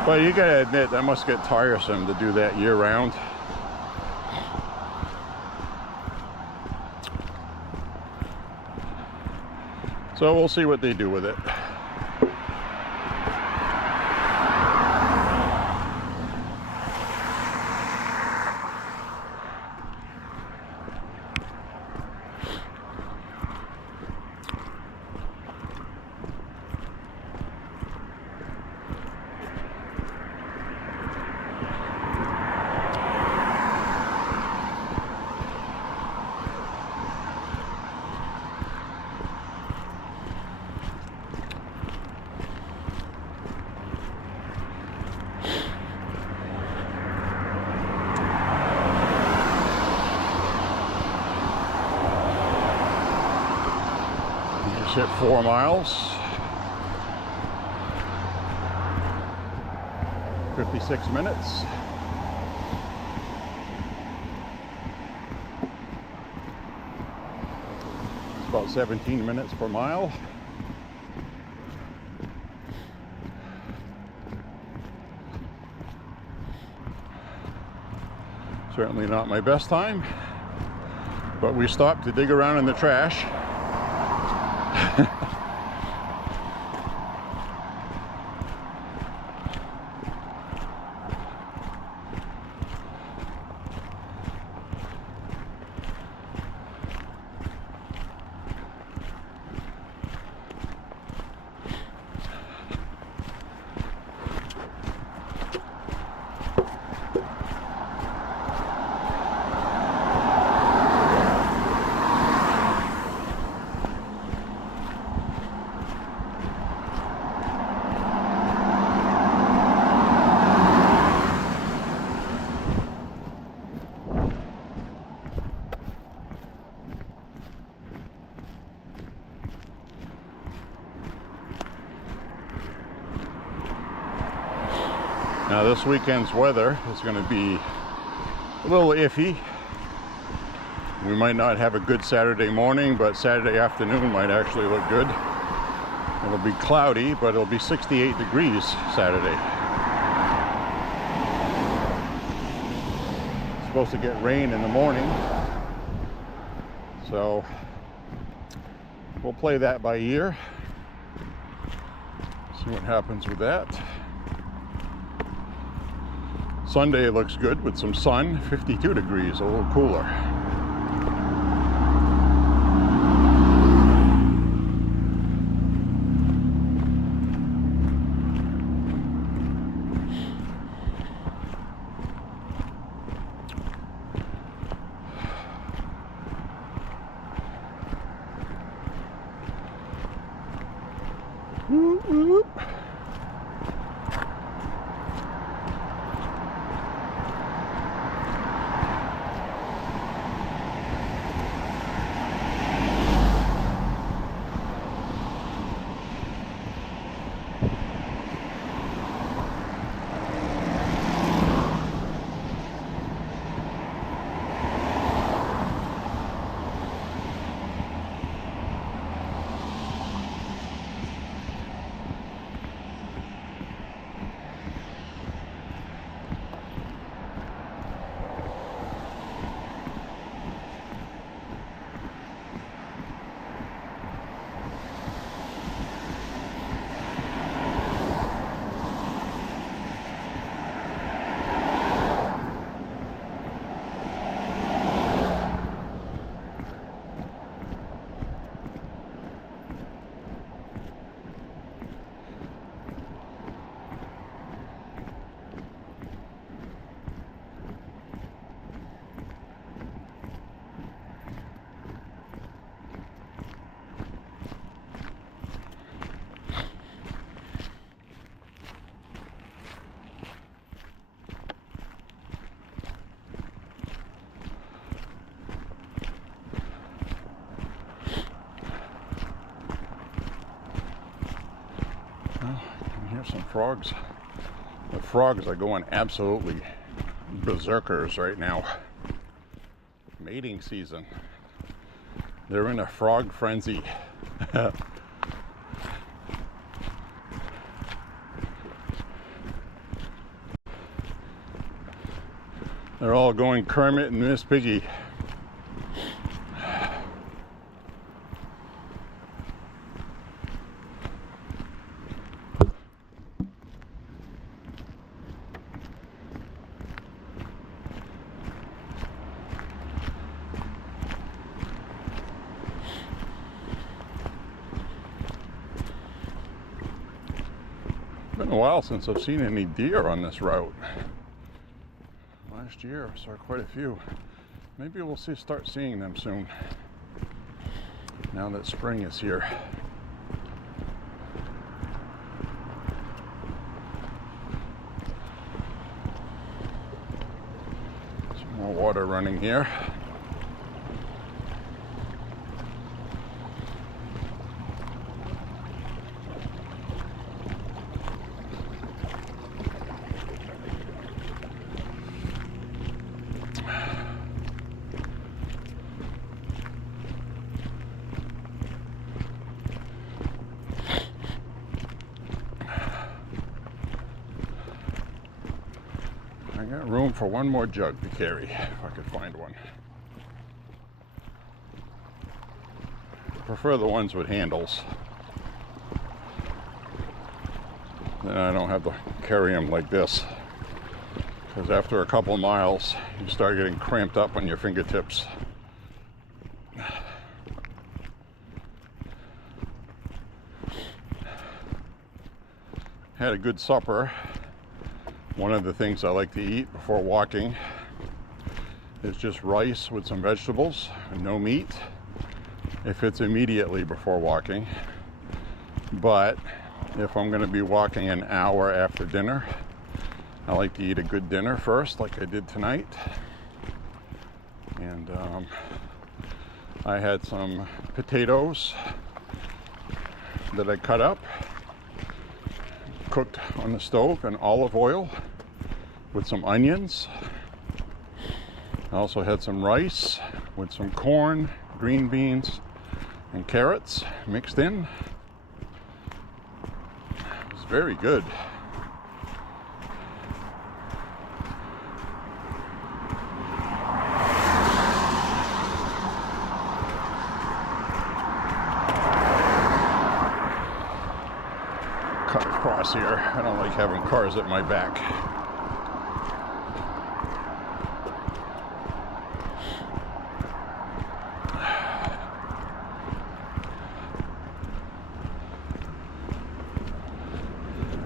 But you gotta admit, that must get tiresome to do that year round. So we'll see what they do with it. Hit 4 miles, 56 minutes. It's about 17 minutes per mile. Certainly not my best time, but we stopped to dig around in the trash. Now this weekend's weather is going to be a little iffy. We might not have a good Saturday morning, but Saturday afternoon might actually look good. It'll be cloudy, but it'll be 68 degrees Saturday. It's supposed to get rain in the morning, so we'll play that by ear. See what happens with that. Sunday looks good with some sun, 52 degrees, a little cooler. Whoop, whoop. frogs. The frogs are going absolutely berserkers right now. Mating season. They're in a frog frenzy. They're all going Kermit and Miss Piggy. It's been a while since I've seen any deer on this route. Last year I saw quite a few. Maybe we'll start seeing them soon, now that spring is here. Some more water running here. I got room for one more jug to carry, if I could find one. I prefer the ones with handles. Then I don't have to carry them like this. Because after a couple of miles, you start getting cramped up on your fingertips. Had a good supper. One of the things I like to eat before walking is just rice with some vegetables and no meat, if it's immediately before walking. But if I'm going to be walking an hour after dinner, I like to eat a good dinner first, like I did tonight. And I had some potatoes that I cut up, cooked on the stove in olive oil with some onions. I also had some rice with some corn, green beans, and carrots mixed in. It was very good. Cut across here. I don't like having cars at my back.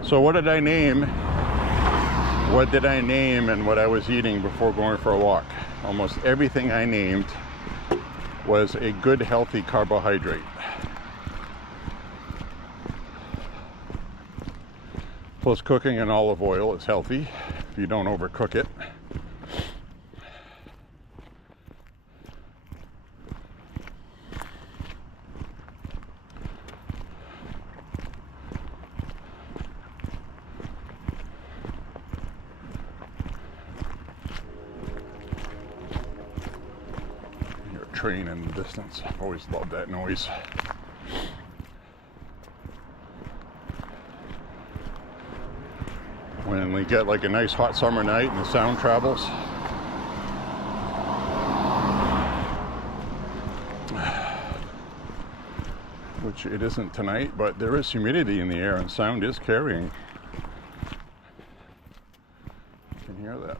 So what did I name? What did I name and what I was eating before going for a walk? Almost everything I named was a good, healthy carbohydrate. Plus, cooking in olive oil is healthy if you don't overcook it. Hear a train in the distance. I've always loved that noise. When we get like a nice hot summer night and the sound travels. Which it isn't tonight, but there is humidity in the air and sound is carrying. You can hear that.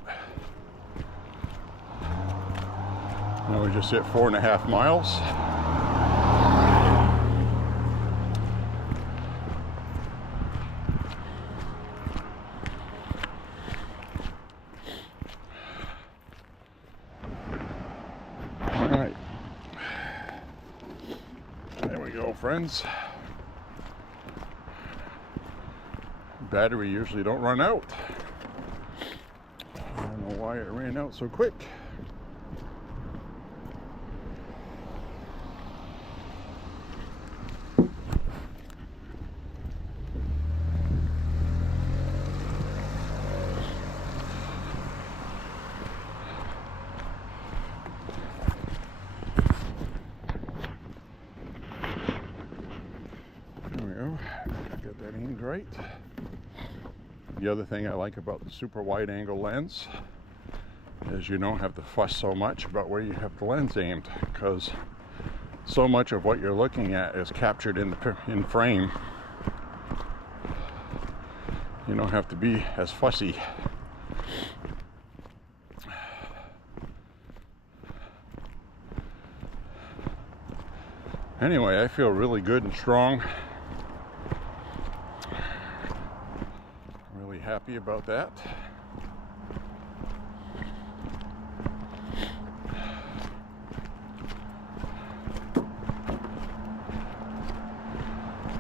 Now we just hit 4.5 miles. Friends, battery usually don't run out. I don't know why it ran out so quick. right. The other thing I like about the super wide angle lens is you don't have to fuss so much about where you have the lens aimed, because so much of what you're looking at is captured in frame. You don't have to be as fussy. Anyway, I feel really good and strong. Really happy about that.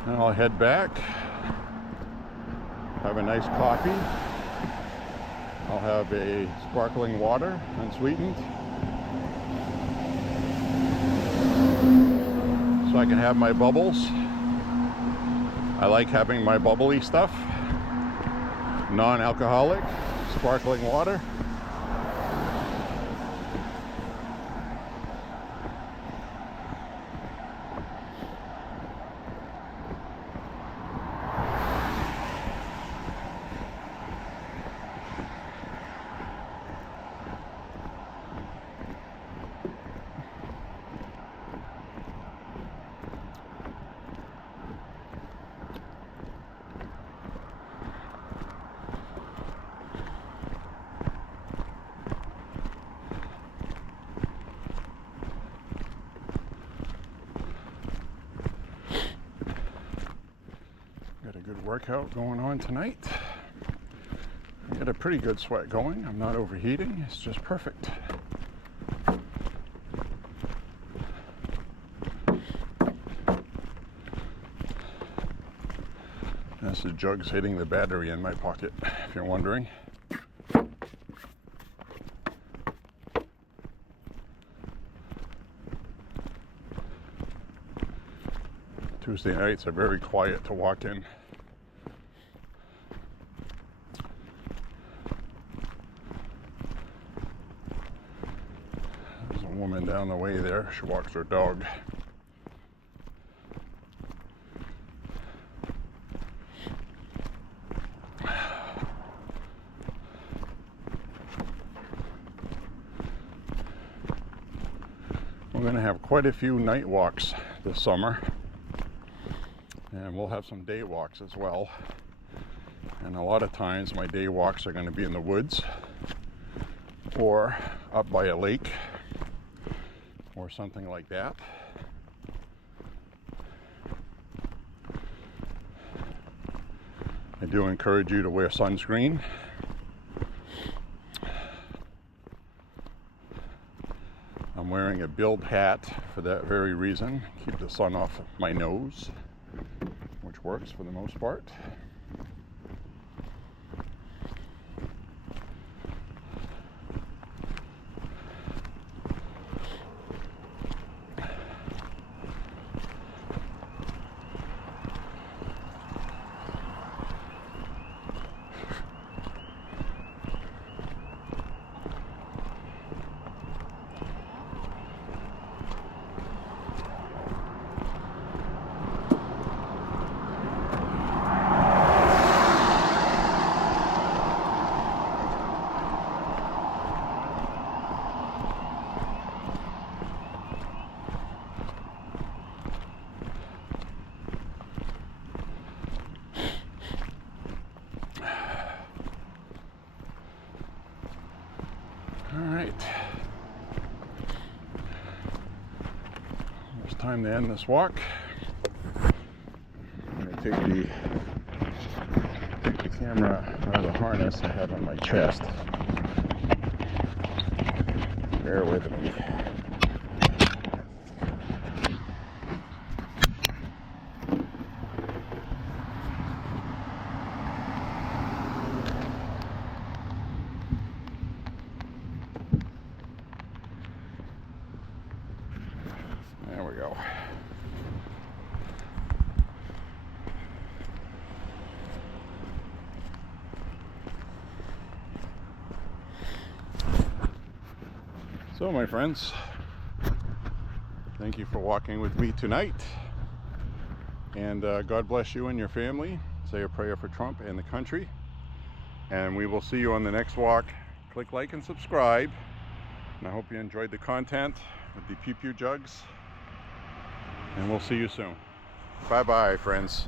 Now I'll head back, have a nice coffee. I'll have a sparkling water, unsweetened, so I can have my bubbles. I like having my bubbly stuff, non-alcoholic, sparkling water. Got a good workout going on tonight. I got a pretty good sweat going. I'm not overheating. It's just perfect. That's the jugs hitting the battery in my pocket, if you're wondering. Tuesday nights are very quiet to walk in. There's a woman down the way there. She walks her dog. We're going to have quite a few night walks this summer. And we'll have some day walks as well. And a lot of times my day walks are going to be in the woods or up by a lake or something like that. I do encourage you to wear sunscreen. I'm wearing a build hat for that very reason. Keep the sun off my nose, which works for the most part. All right, it's time to end this walk. I'm going to take the camera out of the harness I have on my chest. Bear with me. There we go. So, my friends, thank you for walking with me tonight, and God bless you and your family. say a prayer for Trump and the country. And we will see you on the next walk. Click like and subscribe. And I hope you enjoyed the content with the pew pew jugs. And we'll see you soon. Bye bye, friends.